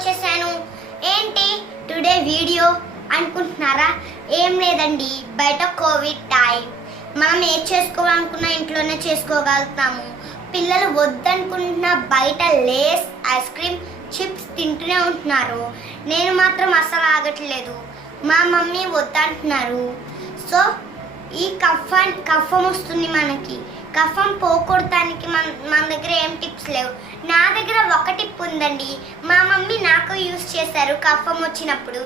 వచ్చేసాను. ఏంటి today video అనుకుంటున్నారా? ఏం లేదండి, బయట కోవిడ్ టైం, మనం ఏం చేసుకోవాలనుకున్నా ఇంట్లోనే చేసుకోగలుగుతాము. పిల్లలు వద్దనుకుంటున్నా బయట లేస్, ఐస్ క్రీమ్, చిప్స్ తింటూనే ఉంటున్నారు. నేను మాత్రం అసలు ఆగట్లేదు. మా మమ్మీ వద్దంటున్నారు. సో ఈ కఫం వస్తుంది. మనకి కఫం పోగొడటానికి మన దగ్గర ఏం టిప్స్ లేవు. నా దగ్గర ఒక టిప్ ఉందండి. మా మమ్మీ నాకు యూస్ చేశారు. కఫం వచ్చినప్పుడు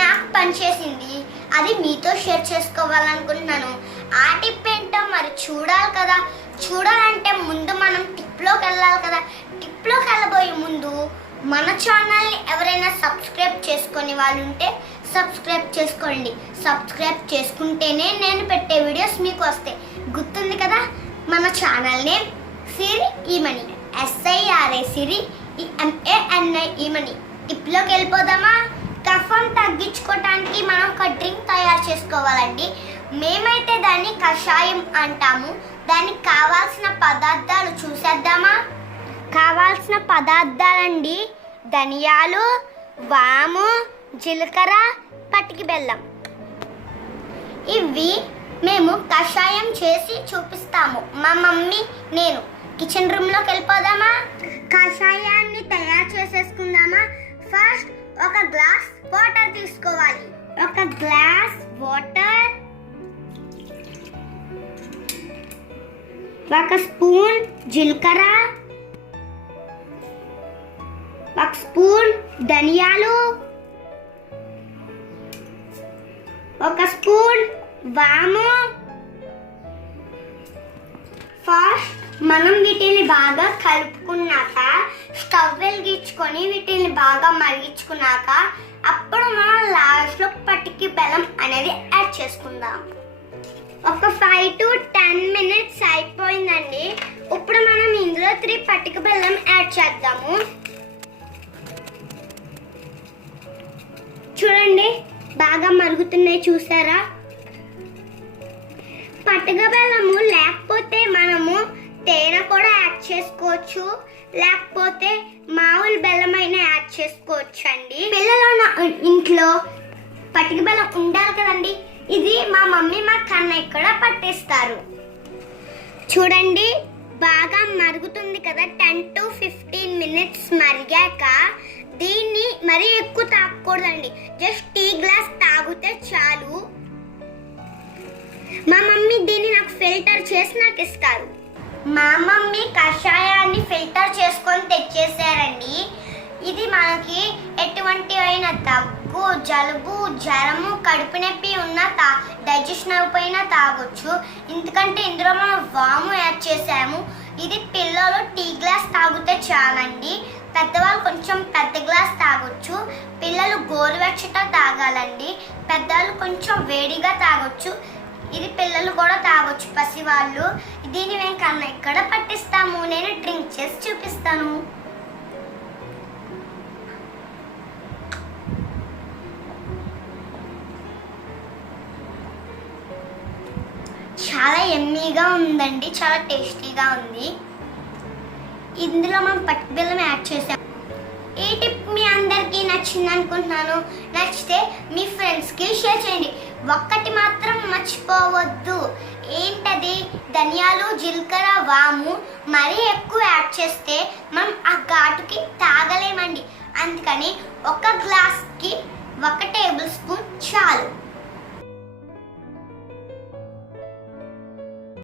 నాకు పనిచేసింది. అది మీతో షేర్ చేసుకోవాలనుకుంటున్నాను. ఆ టిప్ ఏంటో మరి చూడాలి కదా. చూడాలంటే ముందు మనం టిప్లోకి వెళ్ళాలి కదా. టిప్లోకి వెళ్ళబోయే ముందు మన ఛానల్ని ఎవరైనా సబ్స్క్రైబ్ చేసుకొని వాళ్ళు ఉంటే సబ్స్క్రైబ్ చేసుకోండి. సబ్స్క్రైబ్ చేసుకుంటేనే నేను పెట్టే వీడియోస్ మీకు వస్తాయి. గుర్తుంది కదా మన ఛానల్ నేమ్ సిరి ఈమనీ, SIRA సిరి EMANI ఈమనీ. టిప్లోకి వెళ్ళిపోదామా? కఫం తగ్గించుకోవటానికి మనం ఒక డ్రింక్ తయారు చేసుకోవాలండి. మేమైతే దాన్ని కషాయం అంటాము. దానికి కావాల్సిన పదార్థాలు చూసేద్దామా? కావాల్సిన పదార్థాలండి: ధనియాలు, వాము, జీలకర్ర, పటికి బెల్లం. ఇవి మేము కషాయం చేసి చూపిస్తాము. మా మమ్మీ నేను కిచెన్ రూమ్లోకి వెళ్ళిపోదామా? కషాయాన్ని తయారు చేసేసుకుందామా? ఫస్ట్ ఒక గ్లాస్ వాటర్ తీసుకోవాలి. ఒక గ్లాస్ వాటర్, ఒక స్పూన్ జీలకర్ర, ఒక స్పూన్ ధనియాలు, ఒక స్పూన్ వాము. ఫస్ట్ మనం వీటిని బాగా కలుపుకున్నాక స్టవ్ వెలిగించుకొని వీటిని బాగా మరిగించుకున్నాక అప్పుడు మనం లాస్ట్లో పటికి బెల్లం అనేది యాడ్ చేసుకుందాం. ఒక 5 to 10 minutes అయిపోయిందండి. ఇప్పుడు మనం ఇందులో 3 పటిక బెల్లం యాడ్ చేద్దాము. చూడండి బాగా మరుగుతున్నాయి, చూసారా? పటిక బెల్లము లేకపోతే మనము తేనె కూడా యాడ్ చేసుకోవచ్చు, లేకపోతే మామూలు బెల్లం అయినా యాడ్ చేసుకోవచ్చు అండి. పిల్లల ఇంట్లో పటిక బెల్లం ఉండాలి కదండి. ఇది మా మమ్మీ మా కన్నయ్య కూడా పట్టిస్తారు. చూడండి బాగా మరుగుతుంది కదా. 10 to 15 minutes మరిగాక దీన్ని మరీ ఎక్కువ తాగకూడదండి. జస్ట్ టీ గ్లాస్ తాగితే చాలు. మా మమ్మీ దీన్ని నాకు ఫిల్టర్ చేసి నాకు ఇస్తారు. మా మమ్మీ కషాయాన్ని ఫిల్టర్ చేసుకొని తెచ్చేసారండి. ఇది మనకి ఎటువంటి అయినా దగ్గు, జలుబు, జ్వరము, కడుపు నొప్పి ఉన్నా డైజెషన్ అయిపోయినా తాగొచ్చు. ఎందుకంటే ఇందులో మనం వాము యాడ్ చేసాము. ఇది పిల్లలు టీ గ్లాస్ తాగితే చాలండి. పెద్దవాళ్ళు కొంచెం పెద్ద గ్లాస్ తాగొచ్చు. పిల్లలు గోరువెచ్చట తాగాలండి. పెద్దవాళ్ళు కొంచెం వేడిగా తాగొచ్చు. ఇది పిల్లలు కూడా తాగొచ్చు, పసివాళ్ళు. దీన్ని మేము కన్నా ఇక్కడ పట్టిస్తాము. నేను డ్రింక్ చేసి చూపిస్తాను. చాలా ఎమ్మీగా ఉందండి, చాలా టేస్టీగా ఉంది. ఇందులో మనం పటిక బెల్లం యాడ్ చేసాం. ఈ టిప్ మీ అందరికీ నచ్చింది అనుకుంటున్నాను. నచ్చితే మీ ఫ్రెండ్స్కి షేర్ చేయండి. ఒక్కటి మాత్రం మర్చిపోవద్దు. ఏంటది? ధనియాలు, జీలకర్ర, వాము మరీ ఎక్కువ యాడ్ చేస్తే మనం ఆ ఘాటుకి తాగలేమండి. అందుకని ఒక గ్లాస్కి